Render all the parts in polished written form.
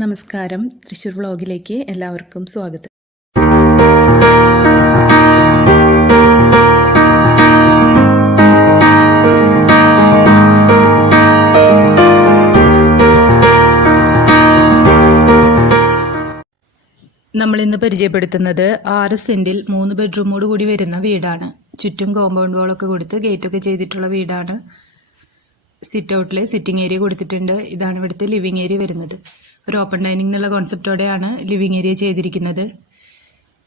നമസ്കാരം, തൃശ്ശൂർ വ്ളോഗിലേക്ക് എല്ലാവർക്കും സ്വാഗതം. നമ്മളിന്ന് പരിചയപ്പെടുത്തുന്നത് 6 സെന്റിൽ 3 ബെഡ്റൂമോട് കൂടി വരുന്ന വീടാണ്. ചുറ്റും കോമ്പൗണ്ട് വാളൊക്കെ കൊടുത്ത് ഗേറ്റൊക്കെ ചെയ്തിട്ടുള്ള വീടാണ്. സിറ്റ് ഔട്ടിൽ സിറ്റിംഗ് ഏരിയ കൊടുത്തിട്ടുണ്ട്. ഇതാണ് ഇവിടുത്തെ ലിവിങ് ഏരിയ വരുന്നത്. ഒരു ഓപ്പൺ ഡൈനിങ് എന്നുള്ള കോൺസെപ്റ്റോടെയാണ് ലിവിങ് ഏരിയ ചെയ്തിരിക്കുന്നത്.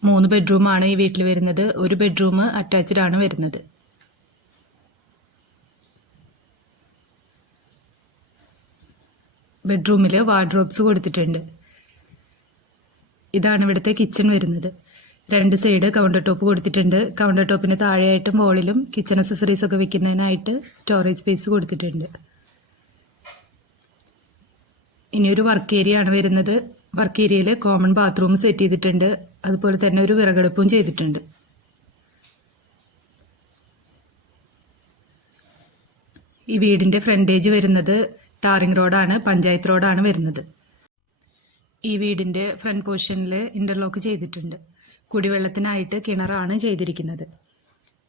3 ബെഡ്റൂമാണ് ഈ വീട്ടിൽ വരുന്നത്. ഒരു ബെഡ്റൂം അറ്റാച്ച്ഡ് ആണ് വരുന്നത്. ബെഡ്റൂമിൽ വാർഡ്രോബ്സ് കൊടുത്തിട്ടുണ്ട്. ഇതാണ് ഇവിടുത്തെ കിച്ചൺ വരുന്നത്. 2 സൈഡ് കൗണ്ടർ ടോപ്പ് കൊടുത്തിട്ടുണ്ട്. കൗണ്ടർ ടോപ്പിന് താഴെയായിട്ടും വോളിലും കിച്ചൺ അക്സസറീസ് ഒക്കെ വെക്കുന്നതിനായിട്ട് സ്റ്റോറേജ് സ്പേസ് കൊടുത്തിട്ടുണ്ട്. ഇനിയൊരു വർക്ക് ഏരിയ ആണ് വരുന്നത്. വർക്ക് ഏരിയയിൽ കോമൺ ബാത്റൂം സെറ്റ് ചെയ്തിട്ടുണ്ട്. അതുപോലെ തന്നെ ഒരു വിറകടുപ്പും ചെയ്തിട്ടുണ്ട്. ഈ വീടിൻ്റെ ഫ്രണ്ടേജ് വരുന്നത് ടാറിംഗ് റോഡാണ്, പഞ്ചായത്ത് റോഡാണ് വരുന്നത്. ഈ വീടിൻ്റെ ഫ്രണ്ട് പോർഷനിൽ ഇൻ്റർലോക്ക് ചെയ്തിട്ടുണ്ട്. കുടിവെള്ളത്തിനായിട്ട് കിണറാണ് ചെയ്തിരിക്കുന്നത്.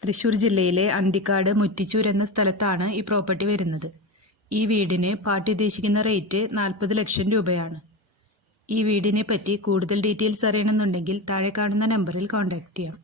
തൃശ്ശൂർ ജില്ലയിലെ അന്തിക്കാട് മുറ്റിച്ചൂർ എന്ന സ്ഥലത്താണ് ഈ പ്രോപ്പർട്ടി വരുന്നത്. ഈ വീടിന് പാർട്ടി ഉദ്ദേശിക്കുന്ന റേറ്റ് 40 ലക്ഷം രൂപയാണ്. ഈ വീടിനെ പറ്റി കൂടുതൽ ഡീറ്റെയിൽസ് അറിയണമെന്നുണ്ടെങ്കിൽ താഴെ കാണുന്ന നമ്പറിൽ കോൺടാക്റ്റ് ചെയ്യാം.